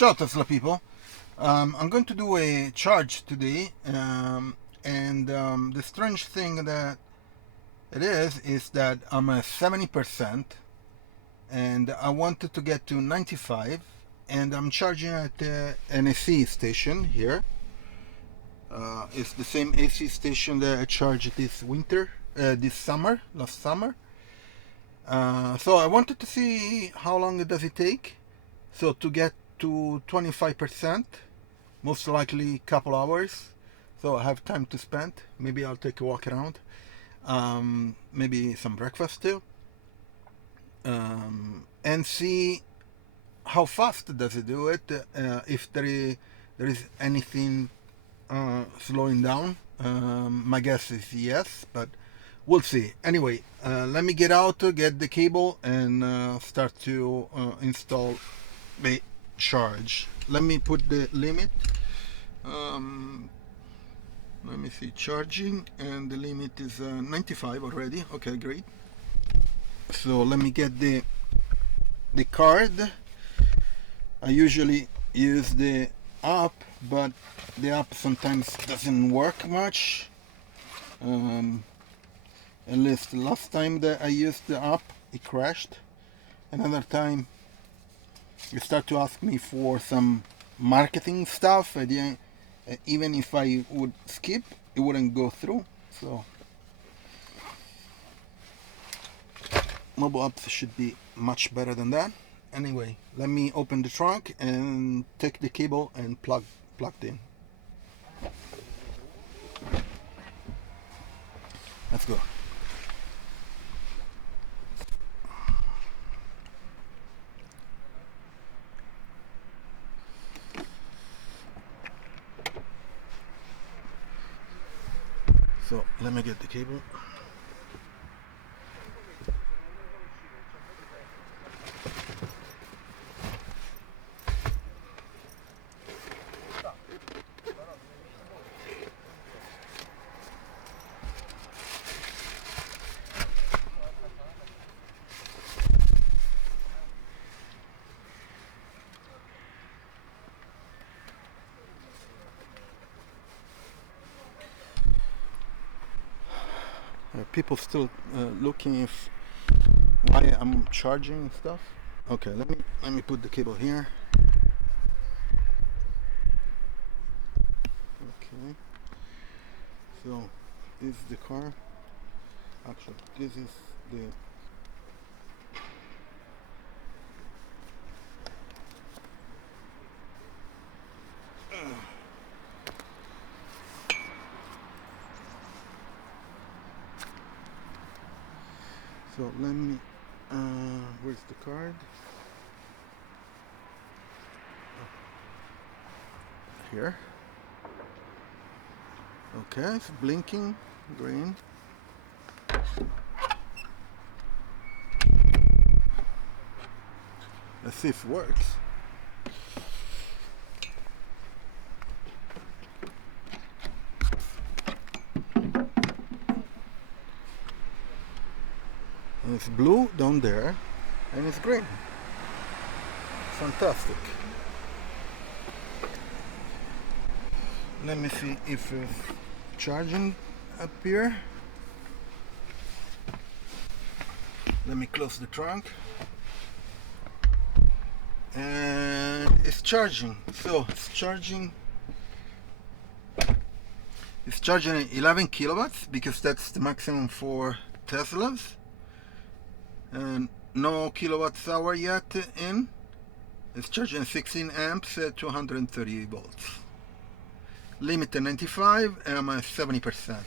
Ciao Tesla people. I'm going to do a charge today, and the strange thing that it is that I'm at 70% and I wanted to get to 95, and I'm charging at an AC station here. It's the same AC station that I charged this winter, last summer. So I wanted to see how long does it take. So to get to 25%, most likely a couple hours. So I have time to spend. Maybe I'll take a walk around. Maybe some breakfast too. And see how fast does it do it. If there is anything slowing down. My guess is yes, but we'll see. Anyway, let me get out, get the cable, and start to install BeCharge. Let me put the limit. Let me see, charging, and the limit is 95 already. Okay, great. So let me get the card. I usually use the app, but the app sometimes doesn't work much. At least last time that I used the app, it crashed. Another time, it started to ask me for some marketing stuff. I didn't, even if I would skip, it wouldn't go through. So mobile apps should be much better than that. Anyway, let me open the trunk and take the cable and plugged in. Let's go. So let me get the cable. People still looking if why I'm charging stuff. Okay, let me put the cable here. Okay, so this is the car. Actually, this is the so let me where's the card? Here. Okay, it's blinking green. Let's see if it works. And it's blue down there, and it's green. Fantastic. Let me see if it's charging up here. Let me close the trunk. And it's charging. So it's charging. It's charging at 11 kilowatts because that's the maximum for Teslas. And no kilowatts hour yet in. It's charging 16 amps at 230 volts. Limit at 95, and I'm at 70%.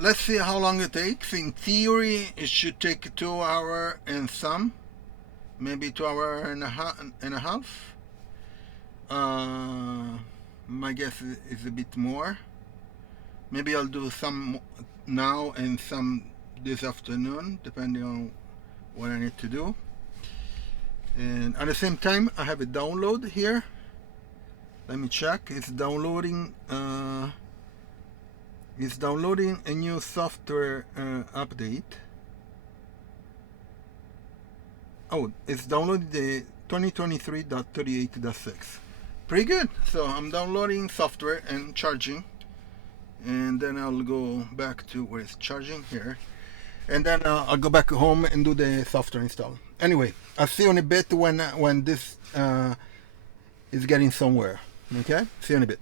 Let's see how long it takes. In theory, it should take 2 hours and some, maybe 2 hours and a half. My guess is a bit more. Maybe I'll do some now and some this afternoon, depending on what I need to do. And at the same time, I have a download here. Let me check. It's downloading. It's downloading a new software update. Oh, it's downloaded the 2023.38.6. Pretty good. So I'm downloading software and charging, and then I'll go back to where it's charging here, and then I'll go back home and do the software install. Anyway, I'll see you in a bit when this is getting somewhere. Okay, see you in a bit.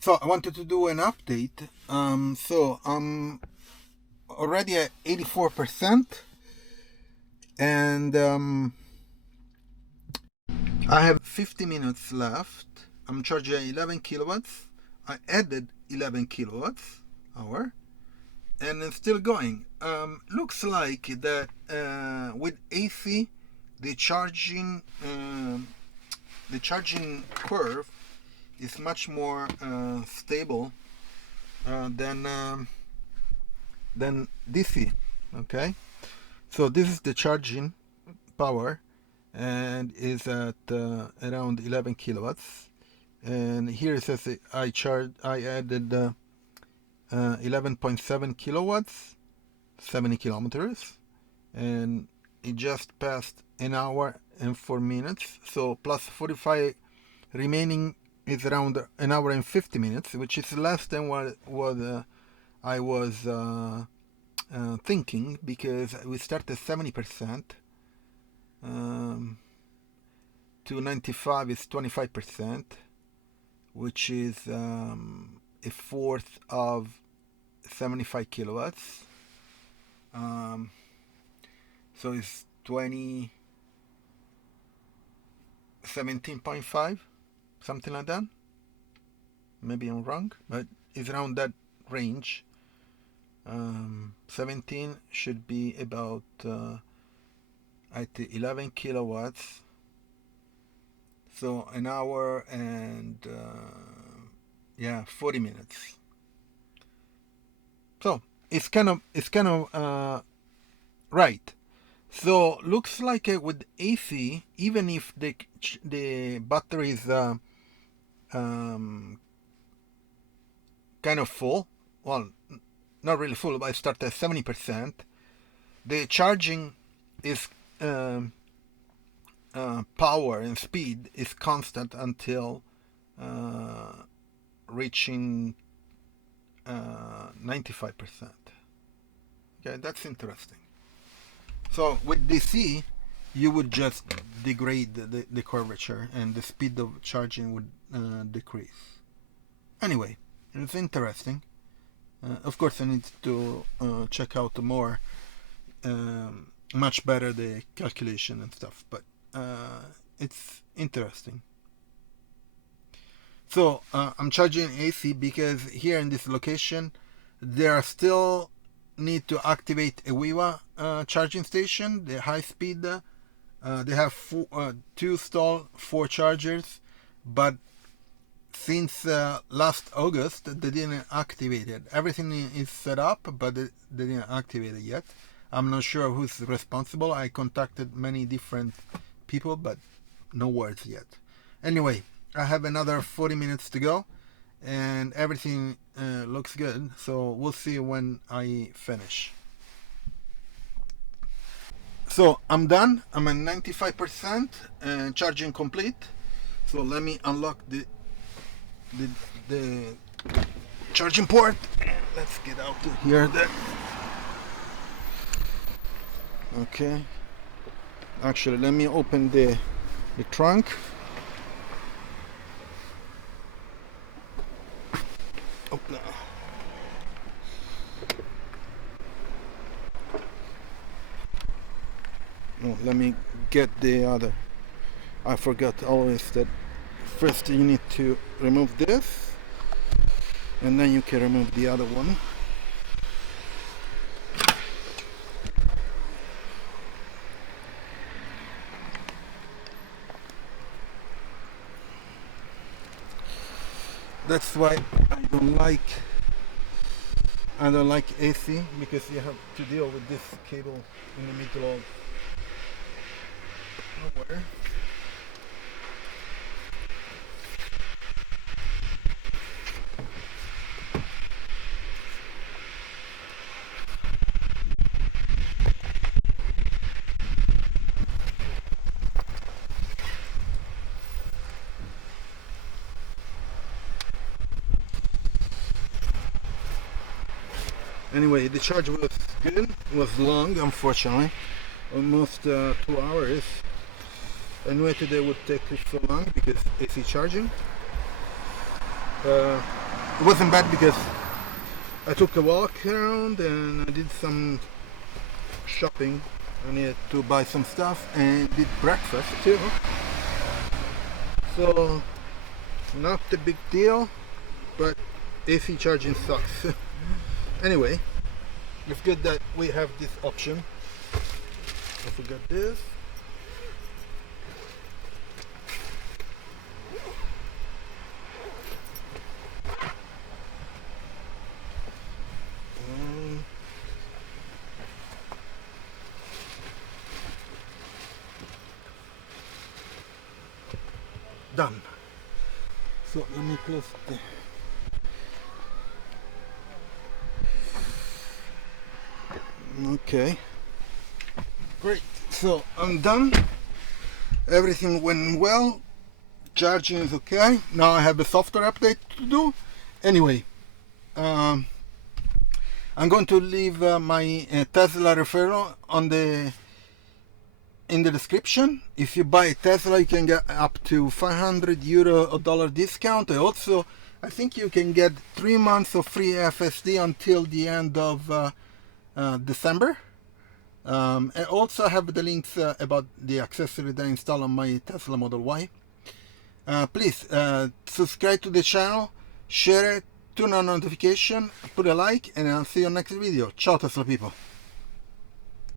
So I wanted to do an update. So I'm already at 84%, and I have 50 minutes left. I'm charging 11 kilowatts. I added 11 kilowatts hour, and it's still going. Looks like that with AC, the charging curve is much more stable than DC. Okay, so this is the charging power, and is at around 11 kilowatts. And here it says I added 11.7 kilowatts, 70 kilometers, and it just passed an hour and 4 minutes. So plus 45 remaining is around an hour and 50 minutes, which is less than what I was thinking, because we started 70%. To 95 is 25%, which is a fourth of 75 kilowatts. So it's 17.5, something like that. Maybe I'm wrong, but it's around that range. 17 should be about at 11 kilowatts. So an hour and 40 minutes. So it's kind of right. So looks like with AC, even if the battery is kind of full, well, not really full, but I start at 70%. The charging is power and speed is constant until reaching 95%. Okay, that's interesting. So with DC, you would just degrade the curvature, and the speed of charging would decrease. Anyway, it's interesting. Of course, I need to check out more, much better the calculation and stuff, but it's interesting. So I'm charging AC because here in this location there are still need to activate a Ewiva charging station, the high speed. They have two stall 4 chargers, but since last August they didn't activate it. Everything is set up, but they didn't activate it yet. I'm not sure who's responsible. I contacted many different people, but no words yet. Anyway, I have another 40 minutes to go, and everything looks good, so we'll see when I finish. So I'm done. I'm at 95% and charging complete. So let me unlock the charging port. Let's get out to here. Okay. Actually, let me open the trunk. Oh, no. No, let me get the other. I forgot always that first you need to remove this, and then you can remove the other one. That's why I don't like AC, because you have to deal with this cable in the middle of nowhere. Anyway, the charge was good. It was long, unfortunately, almost 2 hours. I knew today would take so long because AC charging. It wasn't bad because I took a walk around and I did some shopping. I needed to buy some stuff and did breakfast too. So not a big deal, but AC charging sucks. Anyway, it's good that we have this option. I forgot this. Done. So let me close the okay, great. So I'm done. Everything went well. Charging is okay. Now I have a software update to do. Anyway, I'm going to leave my Tesla referral on in the description. If you buy a Tesla, you can get up to 500 euro or dollar discount. Also, I think you can get 3 months of free FSD until the end of December. I also have the links about the accessory that I install on my Tesla Model Y. Please subscribe to the channel, share it, turn on notification, put a like, and I'll see you next video. Ciao Tesla people.